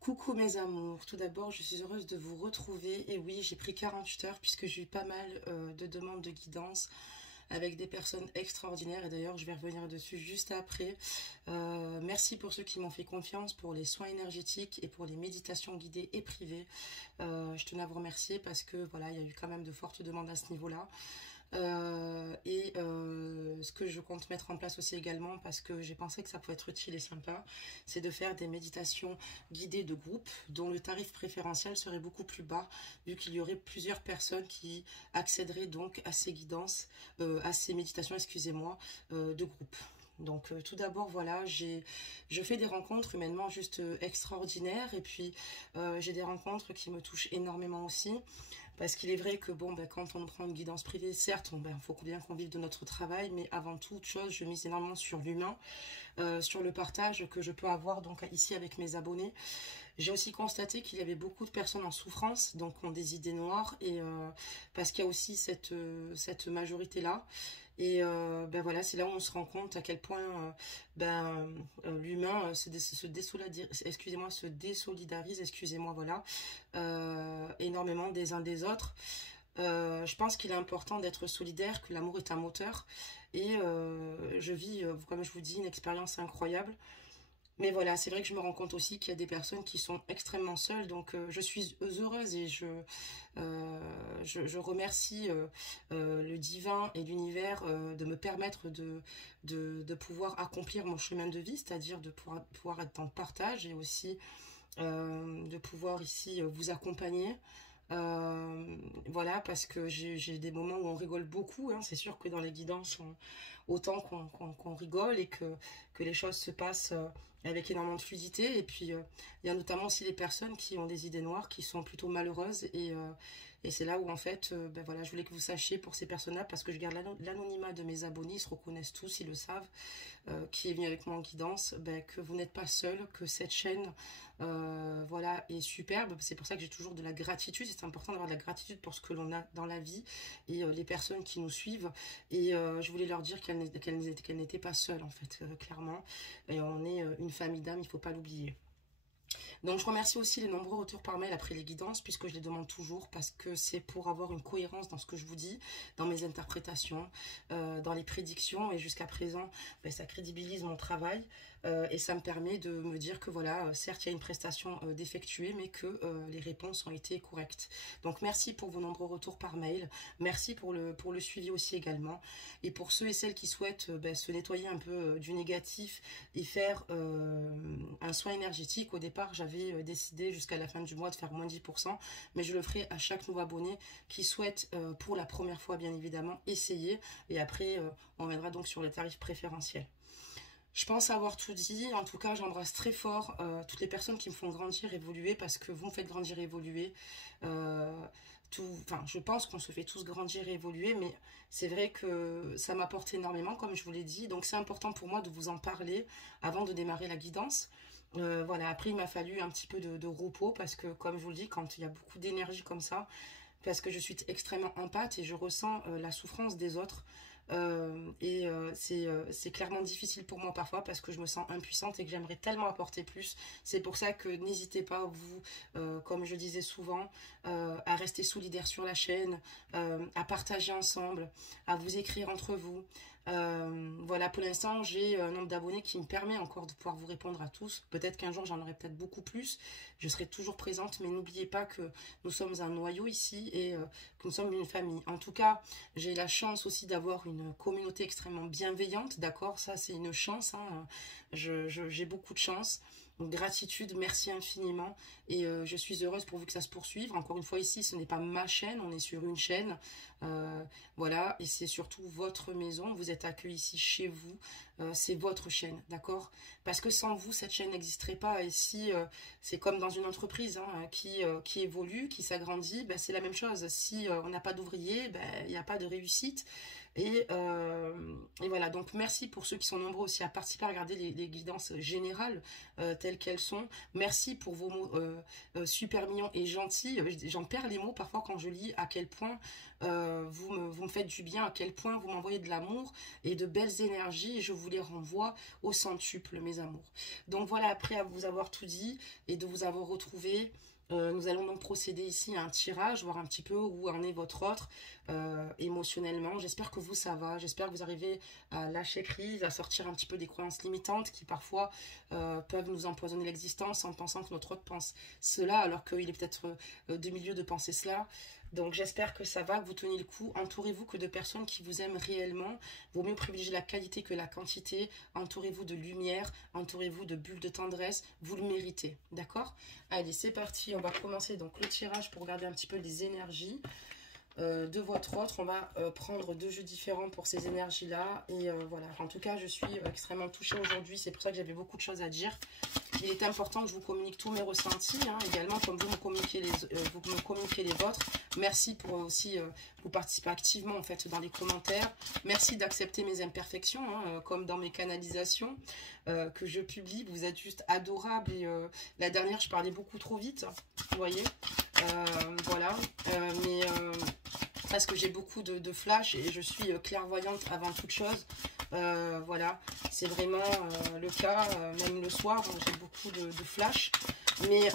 Coucou mes amours, tout d'abord je suis heureuse de vous retrouver et oui j'ai pris 48 heures puisque j'ai eu pas mal de demandes de guidance avec des personnes extraordinaires et d'ailleurs je vais revenir dessus juste après. Merci pour ceux qui m'ont fait confiance pour les soins énergétiques et pour les méditations guidées et privées. Je tenais à vous remercier parce que voilà il y a eu quand même de fortes demandes à ce niveau-là. Ce que je compte mettre en place aussi également, parce que j'ai pensé que ça pouvait être utile et sympa, c'est de faire des méditations guidées de groupe dont le tarif préférentiel serait beaucoup plus bas, vu qu'il y aurait plusieurs personnes qui accéderaient donc à ces guidances, à ces méditations, excusez-moi, de groupe. Donc tout d'abord voilà, je fais des rencontres humainement juste extraordinaires et puis j'ai des rencontres qui me touchent énormément aussi. Parce qu'il est vrai que bon, ben, quand on prend une guidance privée, certes, il faut bien qu'on vive de notre travail, mais avant toute chose, je mise énormément sur l'humain, sur le partage que je peux avoir donc ici avec mes abonnés. J'ai aussi constaté qu'il y avait beaucoup de personnes en souffrance, donc ont des idées noires, et parce qu'il y a aussi cette majorité-là. Et ben voilà, c'est là où on se rend compte à quel point l'humain se désolidarise, excusez-moi, voilà, énormément des uns des autres. Je pense qu'il est important d'être solidaire, que l'amour est un moteur. Et je vis, comme je vous dis, une expérience incroyable. Mais voilà, c'est vrai que je me rends compte aussi qu'il y a des personnes qui sont extrêmement seules. Donc je suis heureuse et je remercie le divin et l'univers de me permettre de pouvoir accomplir mon chemin de vie, c'est-à-dire de pouvoir être en partage et aussi de pouvoir ici vous accompagner. Voilà, parce que j'ai des moments où on rigole beaucoup, hein. C'est sûr que dans les guidances, autant qu'on rigole et que les choses se passent avec énormément de fluidité. Et puis, il y a notamment aussi les personnes qui ont des idées noires, qui sont plutôt malheureuses. Et c'est là où, en fait, ben voilà, je voulais que vous sachiez pour ces personnes-là, parce que je garde l'anonymat de mes abonnés, ils se reconnaissent tous, ils le savent, qui est venu avec moi en guidance, ben, que vous n'êtes pas seul, que cette chaîne, voilà, est superbe. C'est pour ça que j'ai toujours de la gratitude. C'est important d'avoir de la gratitude pour ce que l'on a dans la vie et les personnes qui nous suivent. Et je voulais leur dire qu'elles n'étaient pas seules, en fait, clairement. Et on est une famille d'âmes, il ne faut pas l'oublier. Donc je remercie aussi les nombreux retours par mail après les guidances, puisque je les demande toujours, parce que c'est pour avoir une cohérence dans ce que je vous dis, dans mes interprétations, dans les prédictions, et jusqu'à présent, ben, ça crédibilise mon travail, et ça me permet de me dire que voilà, certes il y a une prestation d'effectuer, mais que les réponses ont été correctes. Donc merci pour vos nombreux retours par mail, merci pour le suivi aussi également, et pour ceux et celles qui souhaitent ben, se nettoyer un peu du négatif et faire un soin énergétique. Au départ j'avais décidé jusqu'à la fin du mois de faire moins 10%, mais je le ferai à chaque nouveau abonné qui souhaite pour la première fois bien évidemment essayer, et après on viendra donc sur les tarifs préférentiels. Je pense avoir tout dit. En tout cas, j'embrasse très fort toutes les personnes qui me font grandir, évoluer, parce que vous me faites grandir et évoluer. Enfin, je pense qu'on se fait tous grandir et évoluer, mais c'est vrai que ça m'apporte énormément, comme je vous l'ai dit. Donc c'est important pour moi de vous en parler avant de démarrer la guidance. Voilà, après il m'a fallu un petit peu de repos, parce que comme je vous le dis, quand il y a beaucoup d'énergie comme ça, parce que je suis extrêmement empathe et je ressens la souffrance des autres. C'est clairement difficile pour moi parfois, parce que je me sens impuissante et que j'aimerais tellement apporter plus. C'est pour ça que n'hésitez pas, vous, comme je disais souvent, à rester solidaires sur la chaîne, à partager ensemble, à vous écrire entre vous. Voilà, pour l'instant j'ai un nombre d'abonnés qui me permet encore de pouvoir vous répondre à tous. Peut-être qu'un jour j'en aurai peut-être beaucoup plus, je serai toujours présente, mais n'oubliez pas que nous sommes un noyau ici et que nous sommes une famille. En tout cas, j'ai la chance aussi d'avoir une communauté extrêmement bienveillante, d'accord, ça c'est une chance, hein. J'ai beaucoup de chance. Donc gratitude, merci infiniment, et je suis heureuse pour vous que ça se poursuive. Encore une fois, ici ce n'est pas ma chaîne, on est sur une chaîne, voilà, et c'est surtout votre maison, vous êtes accueillis ici chez vous, c'est votre chaîne, d'accord, parce que sans vous cette chaîne n'existerait pas. Et si c'est comme dans une entreprise hein, qui évolue, qui s'agrandit, ben, c'est la même chose. Si on n'a pas d'ouvriers, ben, il n'y a pas de réussite. Et voilà, donc merci pour ceux qui sont nombreux aussi à participer, à regarder les guidances générales telles qu'elles sont. Merci pour vos mots super mignons et gentils. J'en perds les mots parfois quand je lis à quel point vous me faites du bien, à quel point vous m'envoyez de l'amour et de belles énergies, et je vous les renvoie au centuple, mes amours. Donc voilà, après à vous avoir tout dit et de vous avoir retrouvé, nous allons donc procéder ici à un tirage, voir un petit peu où en est votre autre émotionnellement. J'espère que vous, ça va. J'espère que vous arrivez à lâcher prise, à sortir un petit peu des croyances limitantes qui parfois peuvent nous empoisonner l'existence en pensant que notre autre pense cela, alors qu'il est peut-être de milieu de penser cela. Donc j'espère que ça va, que vous tenez le coup. Entourez-vous que de personnes qui vous aiment réellement. Vaut mieux privilégier la qualité que la quantité. Entourez-vous de lumière, entourez-vous de bulles de tendresse. Vous le méritez, d'accord? Allez, c'est parti. On va commencer donc le tirage pour regarder un petit peu les énergies de votre autre. On va prendre 2 jeux différents pour ces énergies-là. Et voilà, en tout cas, je suis extrêmement touchée aujourd'hui. C'est pour ça que j'avais beaucoup de choses à dire. Il est important que je vous communique tous mes ressentis, hein, également comme vous me communiquez les vôtres. Merci pour aussi vous participer activement en fait dans les commentaires. Merci d'accepter mes imperfections, hein, comme dans mes canalisations que je publie. Vous êtes juste adorables. Et la dernière, je parlais beaucoup trop vite, vous voyez. Voilà, parce que j'ai beaucoup de flash et je suis clairvoyante avant toute chose. Voilà, c'est vraiment le cas, même le soir, j'ai beaucoup de flash. Mais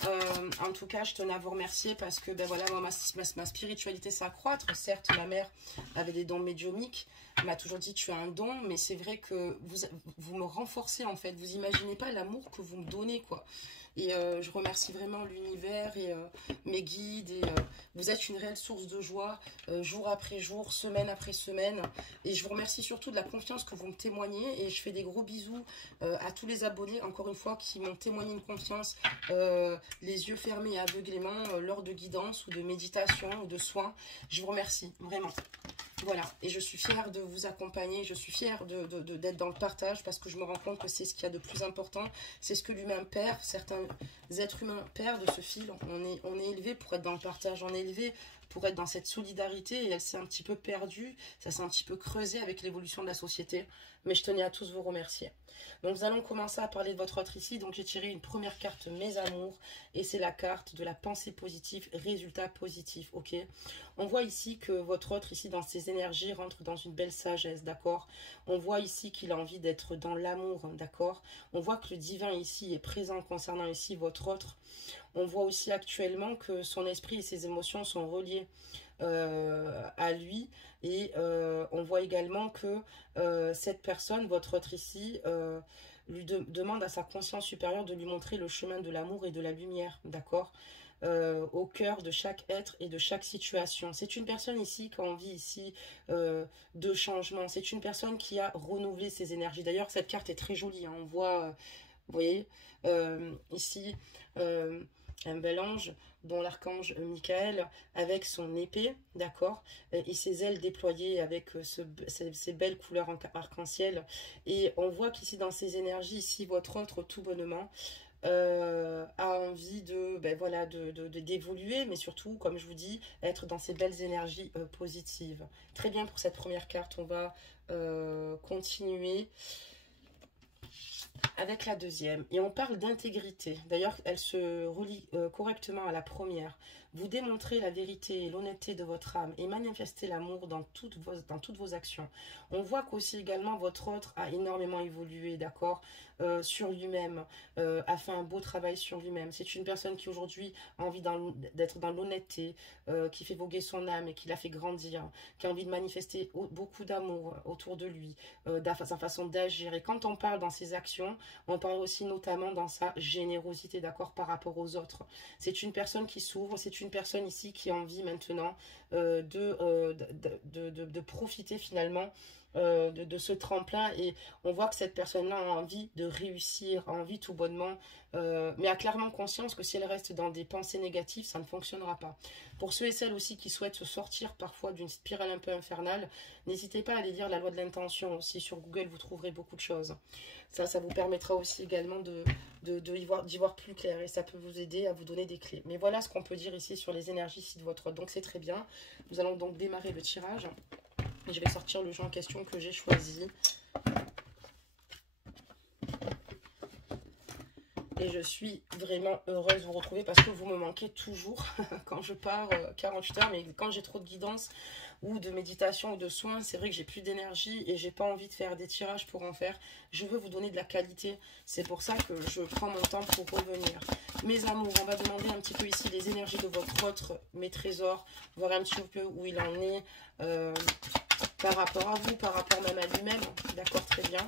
en tout cas, je tenais à vous remercier parce que ben voilà, moi, ma spiritualité s'accroître. Certes, ma mère avait des dons médiumiques, elle m'a toujours dit tu as un don, mais c'est vrai que vous me renforcez en fait. Vous imaginez pas l'amour que vous me donnez, quoi. Et je remercie vraiment l'univers et mes guides. Et vous êtes une réelle source de joie, jour après jour, semaine après semaine. Et je vous remercie surtout de la confiance que vous me témoignez. Et je fais des gros bisous à tous les abonnés, encore une fois, qui m'ont témoigné une confiance, les yeux fermés et aveuglément, lors de guidance ou de méditation ou de soins. Je vous remercie, vraiment. Voilà, et je suis fière de vous accompagner, je suis fière d'être dans le partage parce que je me rends compte que c'est ce qu'il y a de plus important, c'est ce que l'humain perd, certains êtres humains perdent ce fil, on est élevé pour être dans le partage, on est élevé pour être dans cette solidarité et elle s'est un petit peu perdue, ça s'est un petit peu creusé avec l'évolution de la société, mais je tenais à tous vous remercier. Donc nous allons commencer à parler de votre autre ici, donc j'ai tiré une première carte mes amours et c'est la carte de la pensée positive, résultat positif, ok? On voit ici que votre autre ici dans ses énergies rentre dans une belle sagesse, d'accord? On voit ici qu'il a envie d'être dans l'amour, d'accord? On voit que le divin ici est présent concernant ici votre autre. On voit aussi actuellement que son esprit et ses émotions sont reliés à lui et on voit également que cette personne, votre autre ici, lui demande à sa conscience supérieure de lui montrer le chemin de l'amour et de la lumière, d'accord, au cœur de chaque être et de chaque situation. C'est une personne ici qui a envie ici de changement, c'est une personne qui a renouvelé ses énergies. D'ailleurs, cette carte est très jolie, hein. On voit, vous voyez, ici, un bel ange, dont l'archange Michael, avec son épée, d'accord, et ses ailes déployées avec ces belles couleurs arc-en-ciel. Et on voit qu'ici, dans ces énergies, ici, votre autre, tout bonnement, a envie de, ben voilà, d'évoluer, mais surtout, comme je vous dis, être dans ces belles énergies positives. Très bien pour cette première carte, on va continuer avec la deuxième, et on parle d'intégrité. D'ailleurs, elle se relie correctement à la première. Vous démontrez la vérité et l'honnêteté de votre âme et manifestez l'amour dans toutes vos actions. On voit qu'aussi également votre autre a énormément évolué, d'accord, sur lui-même, a fait un beau travail sur lui-même. C'est une personne qui aujourd'hui a envie d'être dans l'honnêteté, qui fait voguer son âme et qui l'a fait grandir, qui a envie de manifester beaucoup d'amour autour de lui, sa façon d'agir. Et quand on parle dans ses actions, on parle aussi notamment dans sa générosité, d'accord, par rapport aux autres. C'est une personne qui s'ouvre, c'est une personne ici qui a envie maintenant de profiter finalement de ce tremplin, et on voit que cette personne-là a envie de réussir, a envie tout bonnement, mais a clairement conscience que si elle reste dans des pensées négatives, ça ne fonctionnera pas. Pour ceux et celles aussi qui souhaitent se sortir parfois d'une spirale un peu infernale, n'hésitez pas à aller lire la loi de l'intention aussi sur Google, vous trouverez beaucoup de choses. Ça vous permettra aussi également d'y voir plus clair et ça peut vous aider à vous donner des clés. Mais voilà ce qu'on peut dire ici sur les énergies ici de votre autre. Donc c'est très bien. Nous allons donc démarrer le tirage. Et je vais sortir le jeu en question que j'ai choisi. Et je suis vraiment heureuse de vous retrouver parce que vous me manquez toujours quand je pars 48 heures. Mais quand j'ai trop de guidance ou de méditation ou de soins, c'est vrai que j'ai plus d'énergie et j'ai pas envie de faire des tirages pour en faire. Je veux vous donner de la qualité. C'est pour ça que je prends mon temps pour revenir. Mes amours, on va demander un petit peu ici les énergies de votre autre, mes trésors, voir un petit peu où il en est par rapport à vous, par rapport même à lui-même. D'accord, très bien.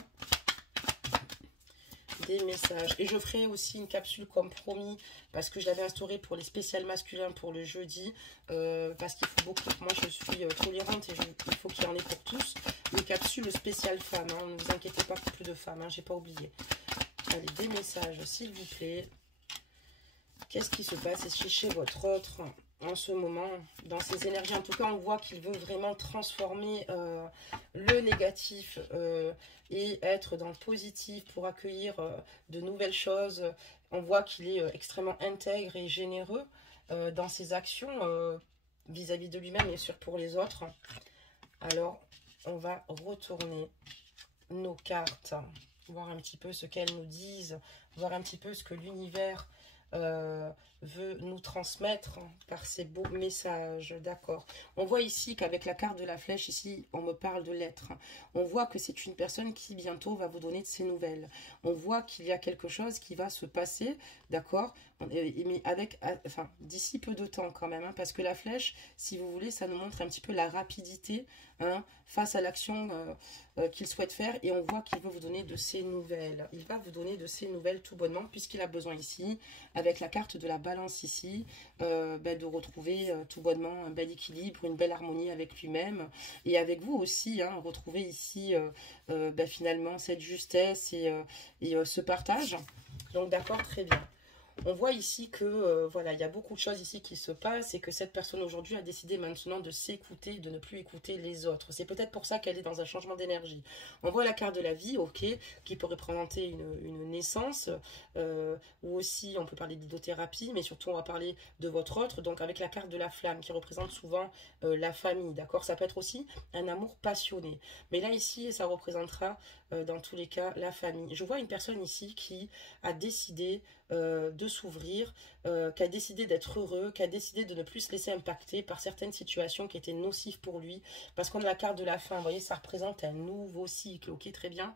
Des messages. Et je ferai aussi une capsule comme promis, parce que je l'avais instaurée pour les spéciales masculins pour le jeudi, parce qu'il faut beaucoup, moi je suis tolérante et il faut qu'il y en ait pour tous. Une capsule spéciale femmes, hein, ne vous inquiétez pas pour plus de femmes, hein, j'ai pas oublié. Allez, des messages s'il vous plaît. Qu'est-ce qui se passe ici chez votre autre en ce moment, dans ses énergies? En tout cas, on voit qu'il veut vraiment transformer le négatif et être dans le positif pour accueillir de nouvelles choses. On voit qu'il est extrêmement intègre et généreux dans ses actions vis-à-vis de lui-même et sûr pour les autres. Alors, on va retourner nos cartes, voir un petit peu ce qu'elles nous disent, voir un petit peu ce que l'univers veut nous transmettre par ces beaux messages. D'accord. On voit ici qu'avec la carte de la flèche, ici, on me parle de l'être. On voit que c'est une personne qui bientôt va vous donner de ses nouvelles. On voit qu'il y a quelque chose qui va se passer, d'accord, mais avec, enfin, d'ici peu de temps quand même, hein, parce que la flèche, si vous voulez, ça nous montre un petit peu la rapidité hein, face à l'action qu'il souhaite faire, et on voit qu'il veut vous donner de ses nouvelles. Il va vous donner de ses nouvelles tout bonnement, puisqu'il a besoin ici, avec la carte de la balance ici, de retrouver tout bonnement un bel équilibre, une belle harmonie avec lui-même, et avec vous aussi, hein, retrouver ici finalement cette justesse et ce partage. Donc d'accord, très bien. On voit ici que voilà, il y a beaucoup de choses ici qui se passent et que cette personne aujourd'hui a décidé maintenant de s'écouter, de ne plus écouter les autres. C'est peut-être pour ça qu'elle est dans un changement d'énergie. On voit la carte de la vie, ok, qui peut représenter une naissance, ou aussi on peut parler d'hydrothérapie, mais surtout on va parler de votre autre, donc avec la carte de la flamme qui représente souvent la famille, d'accord. Ça peut être aussi un amour passionné. Mais là ici, ça représentera dans tous les cas la famille. Je vois une personne ici qui a décidé de s'ouvrir, qui a décidé d'être heureux, qui a décidé de ne plus se laisser impacter par certaines situations qui étaient nocives pour lui, parce qu'on a la carte de la fin, vous voyez, ça représente un nouveau cycle, ok, très bien.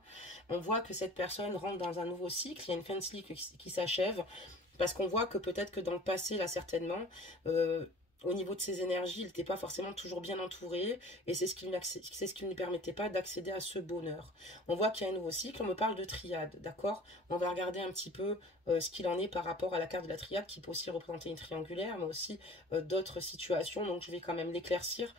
On voit que cette personne rentre dans un nouveau cycle, il y a une fin de cycle qui s'achève, parce qu'on voit que peut-être que dans le passé, là, certainement, au niveau de ses énergies, il n'était pas forcément toujours bien entouré et c'est ce qui ne lui permettait pas d'accéder à ce bonheur. On voit qu'il y a un nouveau cycle, on me parle de triade, d'accord. On va regarder un petit peu ce qu'il en est par rapport à la carte de la triade qui peut aussi représenter une triangulaire, mais aussi d'autres situations, donc je vais quand même l'éclaircir.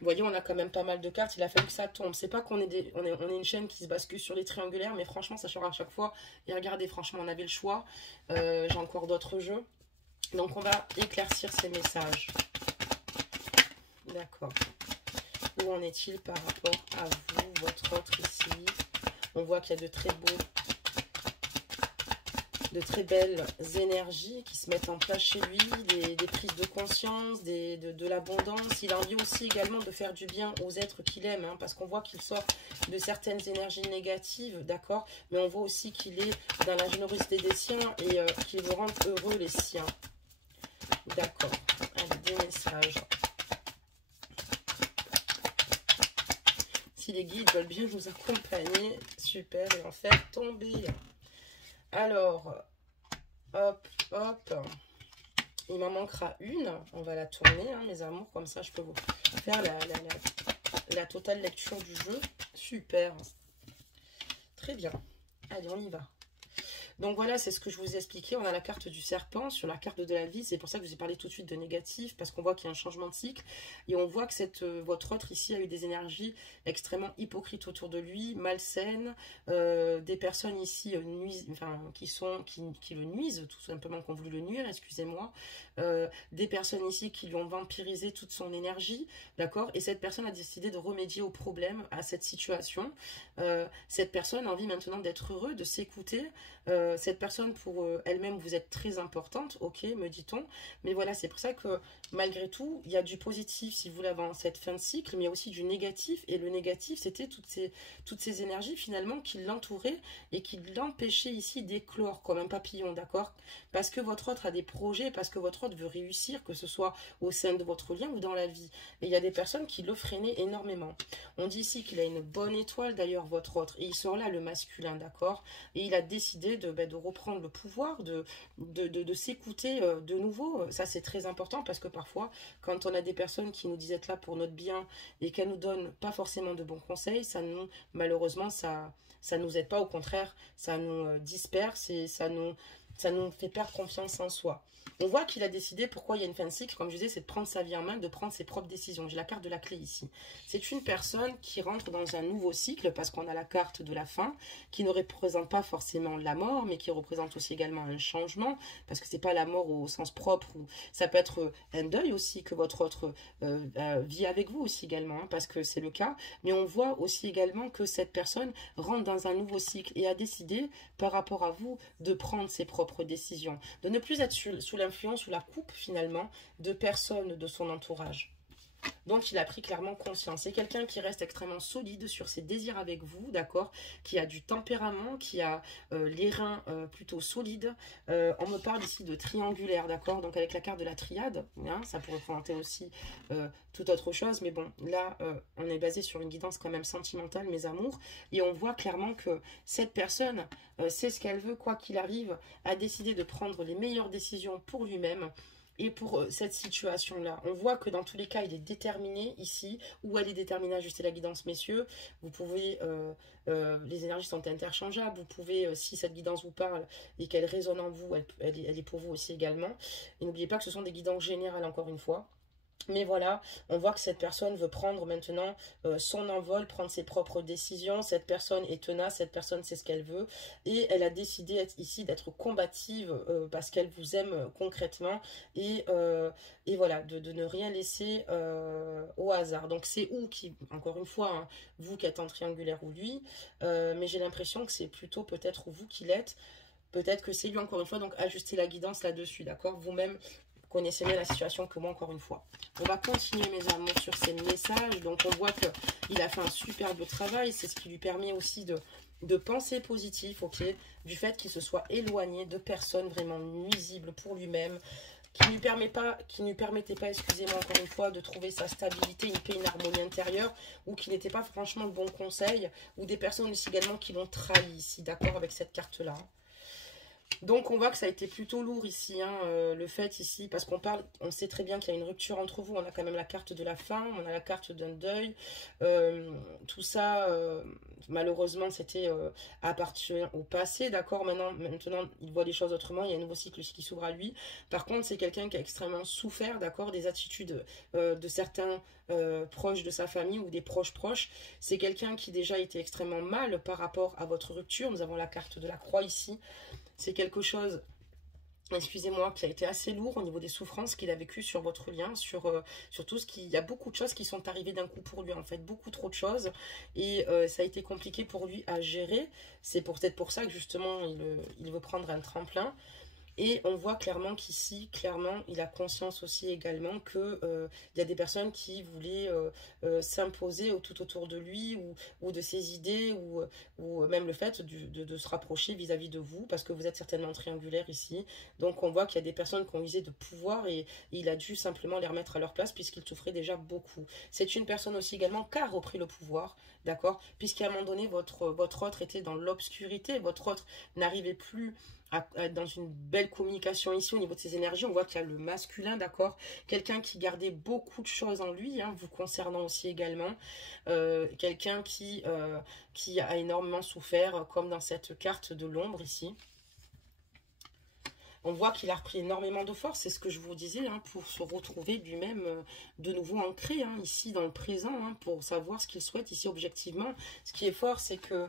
Vous voyez, on a quand même pas mal de cartes, il a fallu que ça tombe. C'est pas qu'on est, on est une chaîne qui se bascule sur les triangulaires, mais franchement, ça change à chaque fois. Et regardez, franchement, on avait le choix. J'ai encore d'autres jeux. Donc, on va éclaircir ces messages. D'accord. Où en est-il par rapport à vous, votre autre ici? On voit qu'il y a de très belles énergies qui se mettent en place chez lui, des prises de conscience, de l'abondance. Il a envie aussi également de faire du bien aux êtres qu'il aime, hein, parce qu'on voit qu'il sort de certaines énergies négatives, d'accord, mais on voit aussi qu'il est dans la générosité des siens et qu'il veut rendre heureux les siens. D'accord. Allez, des messages. Si les guides veulent bien nous accompagner, super, et en faire tomber. Alors, hop, hop. Il m'en manquera une. On va la tourner, hein, mes amours. Comme ça, je peux vous faire la totale lecture du jeu. Super. Très bien. Allez, on y va. Donc voilà, c'est ce que je vous ai expliqué. On a la carte du serpent sur la carte de la vie. C'est pour ça que je vous ai parlé tout de suite de négatif, parce qu'on voit qu'il y a un changement de cycle. Et on voit que votre autre ici a eu des énergies extrêmement hypocrites autour de lui, malsaines. Des personnes ici qui le nuisent, tout simplement, qui ont voulu le nuire, excusez-moi. Des personnes ici qui lui ont vampirisé toute son énergie, d'accord. Et cette personne a décidé de remédier au problème, à cette situation. Cette personne a envie maintenant d'être heureux, de s'écouter, cette personne, pour elle-même, vous êtes très importante, ok, me dit-on. Mais voilà, c'est pour ça que, malgré tout, il y a du positif, si vous voulez, avant cette fin de cycle, mais il y a aussi du négatif. Et le négatif, c'était toutes ces énergies, finalement, qui l'entouraient et qui l'empêchaient ici d'éclore comme un papillon, d'accord? Parce que votre autre a des projets, parce que votre autre veut réussir, que ce soit au sein de votre lien ou dans la vie. Et il y a des personnes qui le freinaient énormément. On dit ici qu'il a une bonne étoile, d'ailleurs, votre autre. Et il sort là, le masculin, d'accord? Et il a décidé de reprendre le pouvoir, de s'écouter de nouveau. Ça, c'est très important parce que parfois, quand on a des personnes qui nous disent être là pour notre bien et qu'elles nous donnent pas forcément de bons conseils, ça nous, malheureusement, ça nous aide pas. Au contraire, ça nous disperse et ça nous fait perdre confiance en soi. On voit qu'il a décidé, pourquoi il y a une fin de cycle, comme je disais, c'est de prendre sa vie en main, de prendre ses propres décisions. J'ai la carte de la clé ici. C'est une personne qui rentre dans un nouveau cycle, parce qu'on a la carte de la fin, qui ne représente pas forcément la mort, mais qui représente aussi également un changement, parce que c'est pas la mort au sens propre, ou ça peut être un deuil aussi, que votre autre vit avec vous aussi également, hein, parce que c'est le cas. Mais on voit aussi également que cette personne rentre dans un nouveau cycle et a décidé, par rapport à vous, de prendre ses propres décisions, de ne plus être sous l'influence, sous la coupe finalement de personnes de son entourage. Donc il a pris clairement conscience. C'est quelqu'un qui reste extrêmement solide sur ses désirs avec vous, d'accord, qui a du tempérament, qui a les reins plutôt solides. On me parle ici de triangulaire, d'accord, donc avec la carte de la triade, hein, ça pourrait représenter aussi toute autre chose, mais bon, là, on est basé sur une guidance quand même sentimentale, mes amours, et on voit clairement que cette personne sait ce qu'elle veut, quoi qu'il arrive, a décidé de prendre les meilleures décisions pour lui-même, et pour cette situation-là. On voit que dans tous les cas, il est déterminé ici, ou elle est déterminée à ajuster la guidance, messieurs. Vous pouvez, les énergies sont interchangeables, vous pouvez, si cette guidance vous parle et qu'elle résonne en vous, elle est pour vous aussi également. Et n'oubliez pas que ce sont des guidances générales, encore une fois. Mais voilà, on voit que cette personne veut prendre maintenant son envol, prendre ses propres décisions. Cette personne est tenace, cette personne sait ce qu'elle veut. Et elle a décidé ici d'être combative parce qu'elle vous aime concrètement. Et voilà, de ne rien laisser au hasard. Donc c'est où qui, encore une fois, hein, vous qui êtes en triangulaire ou lui. Mais j'ai l'impression que c'est plutôt peut-être vous qui l'êtes. Peut-être que c'est lui, encore une fois, donc ajustez la guidance là-dessus, d'accord? Vous-même connaissez mieux la situation que moi, encore une fois. On va continuer, mes amours, sur ces messages. Donc, on voit qu'il a fait un superbe travail. C'est ce qui lui permet aussi de penser positif, ok, du fait qu'il se soit éloigné de personnes vraiment nuisibles pour lui-même, qui ne lui permettait pas, excusez-moi encore une fois, de trouver sa stabilité, une paix, une harmonie intérieure, ou qui n'était pas franchement le bon conseil, ou des personnes aussi également qui l'ont trahi ici, d'accord, avec cette carte-là. Donc on voit que ça a été plutôt lourd ici, hein, le fait ici, parce on sait très bien qu'il y a une rupture entre vous, on a quand même la carte de la fin, on a la carte d'un deuil, tout ça, malheureusement c'était appartient au passé, d'accord, maintenant il voit les choses autrement, il y a un nouveau cycle qui s'ouvre à lui. Par contre c'est quelqu'un qui a extrêmement souffert, d'accord, des attitudes de certains proches de sa famille ou des proches, c'est quelqu'un qui déjà était extrêmement mal par rapport à votre rupture. Nous avons la carte de la croix ici. C'est quelque chose, excusez-moi, qui a été assez lourd au niveau des souffrances qu'il a vécues sur votre lien, sur tout ce qui... Il y a beaucoup de choses qui sont arrivées d'un coup pour lui, en fait, beaucoup trop de choses. Et ça a été compliqué pour lui à gérer. C'est peut-être pour ça que, justement, il veut prendre un tremplin. Et on voit clairement qu'ici, il a conscience aussi également que il y a des personnes qui voulaient s'imposer tout autour de lui ou de ses idées ou même le fait de se rapprocher vis-à-vis de vous parce que vous êtes certainement triangulaire ici. Donc on voit qu'il y a des personnes qui ont usé de pouvoir et il a dû simplement les remettre à leur place puisqu'il souffrait déjà beaucoup. C'est une personne aussi également qui a repris le pouvoir, d'accord, puisqu'à un moment donné, votre autre était dans l'obscurité, votre autre n'arrivait plus dans une belle communication ici au niveau de ses énergies. On voit qu'il y a le masculin, d'accord, quelqu'un qui gardait beaucoup de choses en lui, hein, vous concernant aussi également, quelqu'un qui a énormément souffert, comme dans cette carte de l'ombre ici. On voit qu'il a repris énormément de force, c'est ce que je vous disais, hein, pour se retrouver lui-même de nouveau ancré, hein, ici dans le présent, hein, pour savoir ce qu'il souhaite ici objectivement. Ce qui est fort, c'est que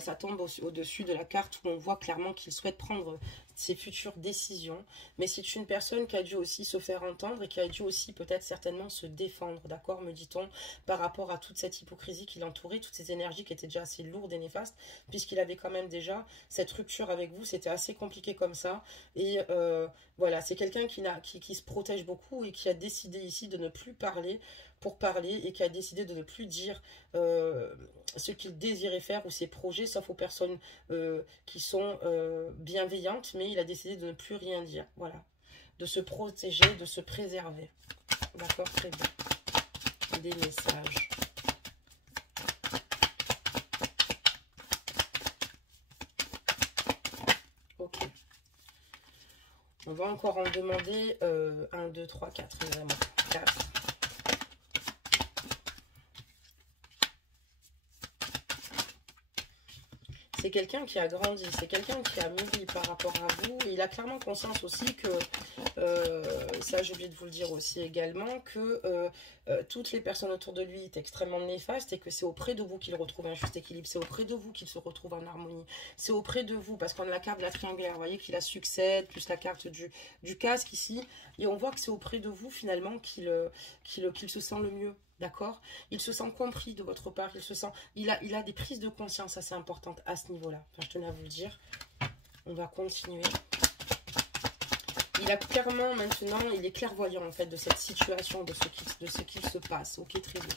ça tombe au-dessus de la carte où on voit clairement qu'il souhaite prendre ses futures décisions. Mais c'est une personne qui a dû aussi se faire entendre et qui a dû aussi peut-être certainement se défendre, d'accord, me dit-on, par rapport à toute cette hypocrisie qui l'entourait, toutes ces énergies qui étaient déjà assez lourdes et néfastes, puisqu'il avait quand même déjà cette rupture avec vous, c'était assez compliqué comme ça. Et voilà, c'est quelqu'un qui se protège beaucoup et qui a décidé ici de ne plus parler pour parler et qui a décidé de ne plus dire ce qu'il désirait faire ou ses projets, sauf aux personnes qui sont bienveillantes, mais il a décidé de ne plus rien dire, voilà, de se protéger, de se préserver, d'accord, très bien, des messages. Ok, on va encore en demander 1, 2, 3, 4, évidemment, 4. C'est quelqu'un qui a grandi, c'est quelqu'un qui a mûri par rapport à vous. Et il a clairement conscience aussi que, ça j'ai oublié de vous le dire aussi également, que toutes les personnes autour de lui est extrêmement néfastes et que c'est auprès de vous qu'il retrouve un juste équilibre, c'est auprès de vous qu'il se retrouve en harmonie, c'est auprès de vous, parce qu'on a la carte de la triangulaire, vous voyez qu'il a succède, plus la carte du casque ici, et on voit que c'est auprès de vous finalement qu'il se sent le mieux. D'accord? Il se sent compris de votre part, il a des prises de conscience assez importantes à ce niveau-là. Enfin, je tenais à vous le dire. On va continuer. Il a clairement maintenant, il est clairvoyant en fait de cette situation, de ce qu'il se passe. Ok, très bien.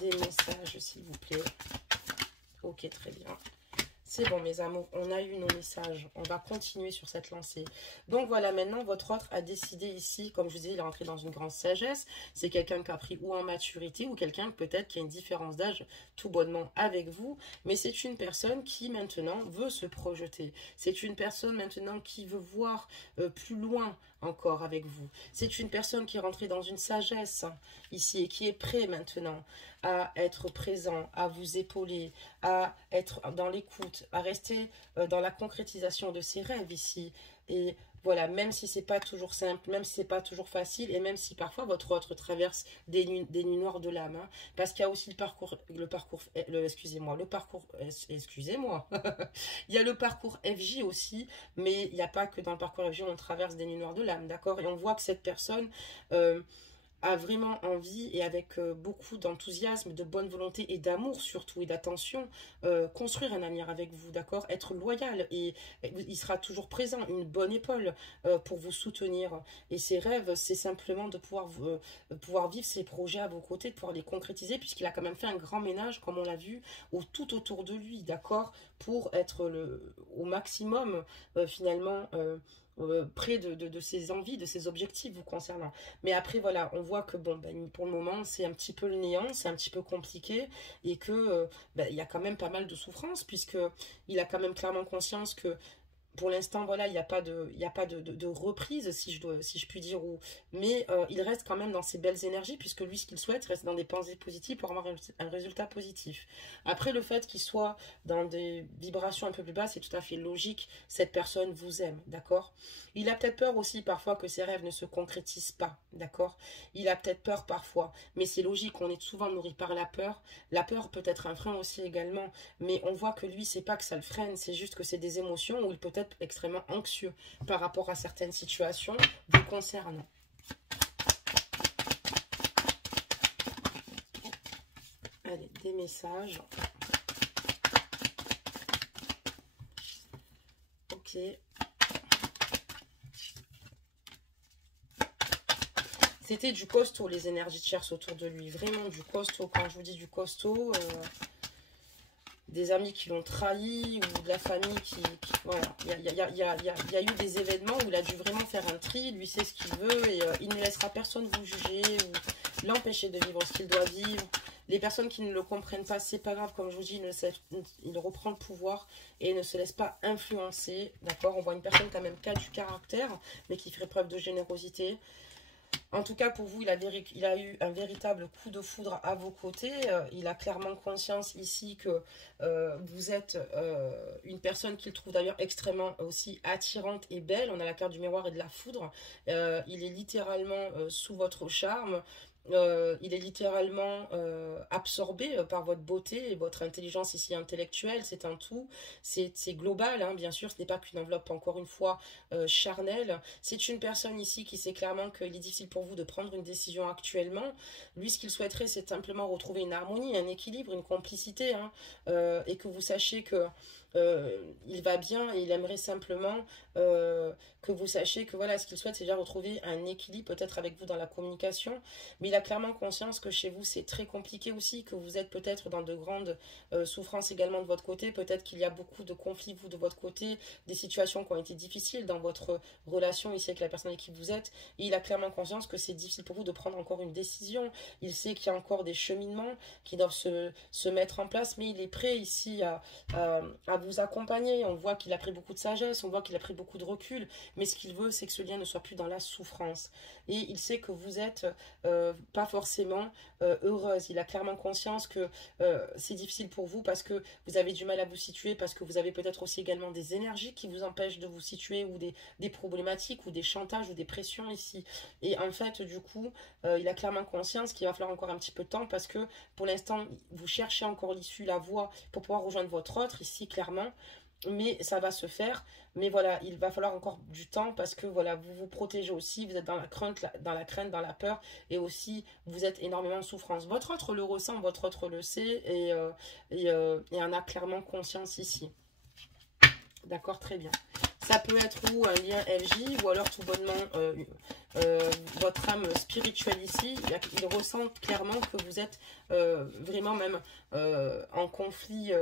Des messages, s'il vous plaît. Ok, très bien. C'est bon, mes amours, on a eu nos messages. On va continuer sur cette lancée. Donc voilà, maintenant, votre autre a décidé ici, comme je vous disais, il est rentré dans une grande sagesse. C'est quelqu'un qui a pris ou en maturité, ou quelqu'un peut-être qui a une différence d'âge tout bonnement avec vous. Mais c'est une personne qui maintenant veut se projeter. C'est une personne maintenant qui veut voir plus loin encore avec vous. C'est une personne qui est rentrée dans une sagesse ici et qui est prêt maintenant à être présent, à vous épauler, à être dans l'écoute, à rester dans la concrétisation de ses rêves ici. Et voilà, même si c'est pas toujours simple, même si c'est pas toujours facile, et même si parfois votre autre traverse des nuits noires de l'âme, hein, parce qu'il y a aussi excusez-moi, il y a le parcours FJ aussi, mais il n'y a pas que dans le parcours FJ on traverse des nuits noires de l'âme, d'accord? Et on voit que cette personne a vraiment envie et avec beaucoup d'enthousiasme, de bonne volonté et d'amour surtout et d'attention, construire un avenir avec vous, d'accord? Être loyal et il sera toujours présent, une bonne épaule pour vous soutenir. Et ses rêves, c'est simplement de pouvoir vivre ses projets à vos côtés, de pouvoir les concrétiser puisqu'il a quand même fait un grand ménage, comme on l'a vu, tout autour de lui, d'accord? Pour être au maximum finalement près de ses envies, de ses objectifs vous concernant. Mais après, voilà, on voit que, bon, ben, pour le moment, c'est un petit peu le néant, c'est un petit peu compliqué, et que ben, il y a quand même pas mal de souffrance, puisque il a quand même clairement conscience que pour l'instant, voilà, il n'y a pas de reprise, si je puis dire, mais il reste quand même dans ses belles énergies, puisque lui, ce qu'il souhaite, reste dans des pensées positives pour avoir un résultat positif. Après, le fait qu'il soit dans des vibrations un peu plus basses, c'est tout à fait logique, cette personne vous aime, d'accord? Il a peut-être peur aussi parfois que ses rêves ne se concrétisent pas, d'accord? Il a peut-être peur parfois, mais c'est logique, on est souvent nourri par la peur. La peur peut être un frein aussi également, mais on voit que lui, c'est pas que ça le freine, c'est juste que c'est des émotions où il peut être extrêmement anxieux par rapport à certaines situations vous concernant. Allez, des messages. Ok. C'était du costaud, les énergies tierces autour de lui. Vraiment du costaud. Quand je vous dis du costaud, des amis qui l'ont trahi ou de la famille voilà. Il y a eu des événements où il a dû vraiment faire un tri. Lui sait ce qu'il veut et il ne laissera personne vous juger ou l'empêcher de vivre ce qu'il doit vivre. Les personnes qui ne le comprennent pas, c'est pas grave. Comme je vous dis, il reprend le pouvoir et ne se laisse pas influencer. D'accord? On voit une personne quand même qui a du caractère, mais qui ferait preuve de générosité. En tout cas, pour vous, il a eu un véritable coup de foudre à vos côtés. Il a clairement conscience ici que vous êtes une personne qu'il trouve d'ailleurs extrêmement aussi attirante et belle. On a la carte du miroir et de la foudre. Il est littéralement sous votre charme. il est littéralement absorbé par votre beauté et votre intelligence ici intellectuelle, c'est un tout, c'est global, hein, bien sûr, ce n'est pas qu'une enveloppe, encore une fois, charnelle. C'est une personne ici qui sait clairement qu'il est difficile pour vous de prendre une décision actuellement. Lui, ce qu'il souhaiterait, c'est simplement retrouver une harmonie, un équilibre, une complicité, hein, et que vous sachiez que il va bien et il aimerait simplement que vous sachiez que voilà, ce qu'il souhaite, c'est déjà retrouver un équilibre peut-être avec vous dans la communication, mais il a clairement conscience que chez vous c'est très compliqué aussi, que vous êtes peut-être dans de grandes souffrances également de votre côté, peut-être qu'il y a beaucoup de conflits vous de votre côté, des situations qui ont été difficiles dans votre relation ici avec la personne avec qui vous êtes, et il a clairement conscience que c'est difficile pour vous de prendre encore une décision, il sait qu'il y a encore des cheminements qui doivent se mettre en place, mais il est prêt ici à vous accompagner, on voit qu'il a pris beaucoup de sagesse, on voit qu'il a pris beaucoup de recul, mais ce qu'il veut c'est que ce lien ne soit plus dans la souffrance, et il sait que vous êtes pas forcément heureuse, il a clairement conscience que c'est difficile pour vous parce que vous avez du mal à vous situer, parce que vous avez peut-être aussi également des énergies qui vous empêchent de vous situer, ou des problématiques, ou des chantages, ou des pressions ici, et en fait du coup il a clairement conscience qu'il va falloir encore un petit peu de temps, parce que pour l'instant vous cherchez encore l'issue, la voie pour pouvoir rejoindre votre autre ici clairement, mais ça va se faire, mais voilà, il va falloir encore du temps, parce que voilà, vous vous protégez aussi, vous êtes dans la crainte, dans la peur, et aussi vous êtes énormément en souffrance. Votre autre le ressent, votre autre le sait, et en a clairement conscience ici. D'accord, très bien. Ça peut être ou un lien FJ, ou alors tout bonnement votre âme spirituelle ici. Il ressent clairement que vous êtes vraiment même en conflit,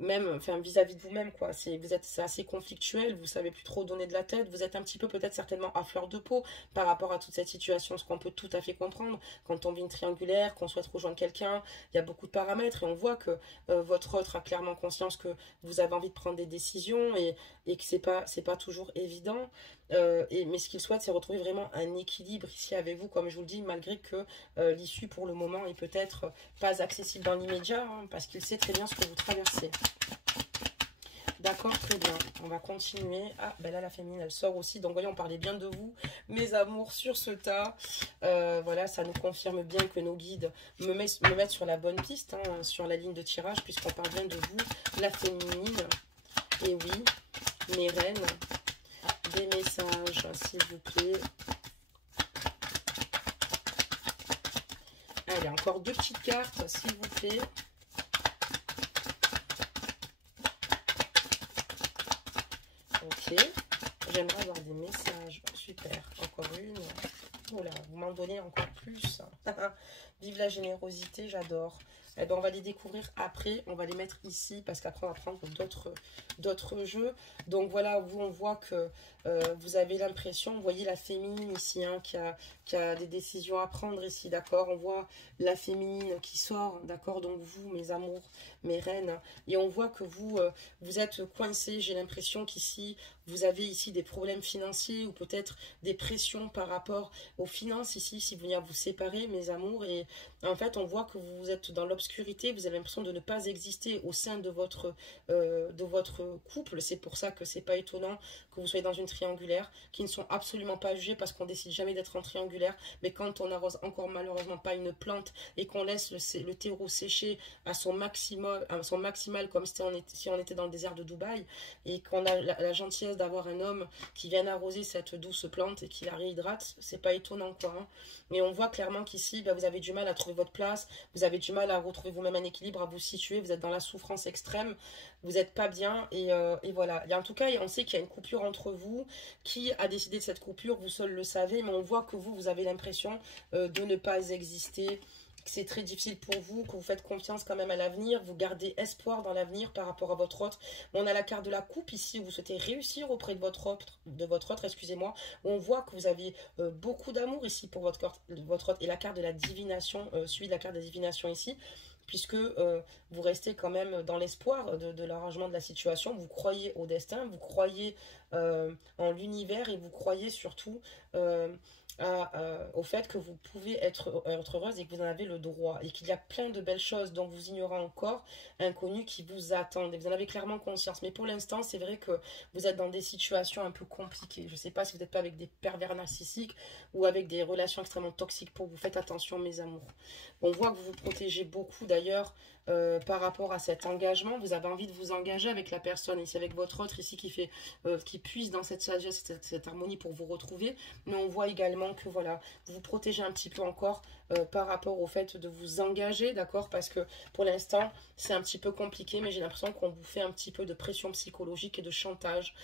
même enfin, vis-à-vis de vous-même, quoi. C'est assez conflictuel, vous savez plus trop donner de la tête, vous êtes un petit peu peut-être certainement à fleur de peau par rapport à toute cette situation, ce qu'on peut tout à fait comprendre. Quand on vit une triangulaire, qu'on souhaite rejoindre quelqu'un, il y a beaucoup de paramètres, et on voit que votre autre a clairement conscience que vous avez envie de prendre des décisions, et que c'est pas toujours évident. Mais ce qu'il souhaite, c'est retrouver vraiment un équilibre ici avec vous, comme je vous le dis, malgré que l'issue pour le moment est peut-être pas accessible dans l'immédiat, hein, parce qu'il sait très bien ce que vous traversez. D'accord, très bien. On va continuer. Ah, ben là, la féminine, elle sort aussi. Donc, voyez, on parlait bien de vous, mes amours, sur ce tas. Voilà, ça nous confirme bien que nos guides me mettent sur la bonne piste, hein, sur la ligne de tirage, puisqu'on parle bien de vous, la féminine. Et oui, mes reines, des messages, s'il vous plaît. Allez, encore deux petites cartes, s'il vous plaît. Ok. J'aimerais avoir des messages. Super. Encore une. Voilà, vous m'en donnez encore plus. Vive la générosité, j'adore. Eh ben, on va les découvrir après. On va les mettre ici parce qu'après, on va prendre d'autres jeux. Donc voilà, vous, on voit que vous avez l'impression, vous voyez la féminine ici, hein, qui a des décisions à prendre ici, d'accord. On voit la féminine qui sort, d'accord. Donc vous, mes amours, mes reines, et on voit que vous, vous êtes coincés. J'ai l'impression qu'ici, vous avez ici des problèmes financiers, ou peut-être des pressions par rapport aux finances ici, si vous venez à vous séparer, mes amours. Et en fait, on voit que vous êtes dans l'obscurité, vous avez l'impression de ne pas exister au sein de votre couple. C'est pour ça que c'est pas étonnant que vous soyez dans une triangulaire, qui ne sont absolument pas jugées, parce qu'on décide jamais d'être en triangulaire, mais quand on n'arrose encore malheureusement pas une plante, et qu'on laisse le terreau sécher à son maximal, comme si on était dans le désert de Dubaï, et qu'on a la gentillesse d'avoir un homme qui vient arroser cette douce plante et qui la réhydrate, c'est pas étonnant, quoi, hein. Mais on voit clairement qu'ici, vous avez du mal à trouver votre place, vous avez du mal à retrouver vous-même un équilibre, à vous situer, vous êtes dans la souffrance extrême, vous n'êtes pas bien, et voilà. Et en tout cas, on sait qu'il y a une coupure entre vous. Qui a décidé de cette coupure, vous seul le savez, mais on voit que vous avez l'impression de ne pas exister, que c'est très difficile pour vous, que vous faites confiance quand même à l'avenir, vous gardez espoir dans l'avenir par rapport à votre autre. On a la carte de la coupe ici, où vous souhaitez réussir auprès de votre autre, excusez-moi, où on voit que vous avez beaucoup d'amour ici pour votre autre, et la carte de la divination, suivi de la carte de la divination ici, puisque vous restez quand même dans l'espoir de l'arrangement de la situation. Vous croyez au destin, vous croyez en l'univers et vous croyez surtout au fait que vous pouvez être heureuse et que vous en avez le droit et qu'il y a plein de belles choses dont vous ignorez encore, inconnues, qui vous attendent et vous en avez clairement conscience. Mais pour l'instant, c'est vrai que vous êtes dans des situations un peu compliquées. Je ne sais pas si vous n'êtes pas avec des pervers narcissiques ou avec des relations extrêmement toxiques pour vous. Faites attention, mes amours. On voit que vous vous protégez beaucoup d'ailleurs par rapport à cet engagement. Vous avez envie de vous engager avec la personne ici, avec votre autre ici qui puise dans cette sagesse, cette harmonie pour vous retrouver. Mais on voit également que voilà, vous vous protégez un petit peu encore par rapport au fait de vous engager, d'accord? Parce que pour l'instant, c'est un petit peu compliqué, mais j'ai l'impression qu'on vous fait un petit peu de pression psychologique et de chantage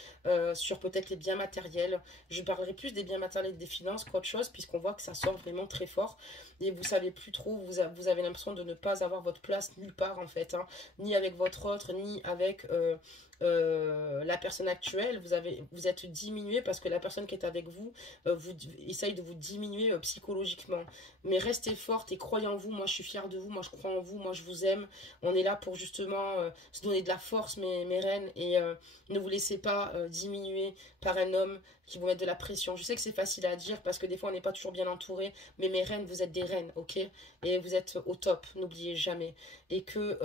sur peut-être les biens matériels. Je parlerai plus des biens matériels et des finances qu'autre chose, puisqu'on voit que ça sort vraiment très fort. Et vous savez plus trop, vous avez l'impression de ne pas avoir votre place nulle part en fait, hein, ni avec votre autre, ni avec la personne actuelle. Vous êtes diminué parce que la personne qui est avec vous, essaye de vous diminuer psychologiquement. Mais restez forte et croyez en vous. Moi, je suis fière de vous. Moi, je crois en vous. Moi, je vous aime. On est là pour justement se donner de la force, mes reines. Et ne vous laissez pas diminuer par un homme qui vous met de la pression. Je sais que c'est facile à dire parce que des fois, on n'est pas toujours bien entouré. Mais mes reines, vous êtes des reines, ok? Et vous êtes au top. N'oubliez jamais. Et que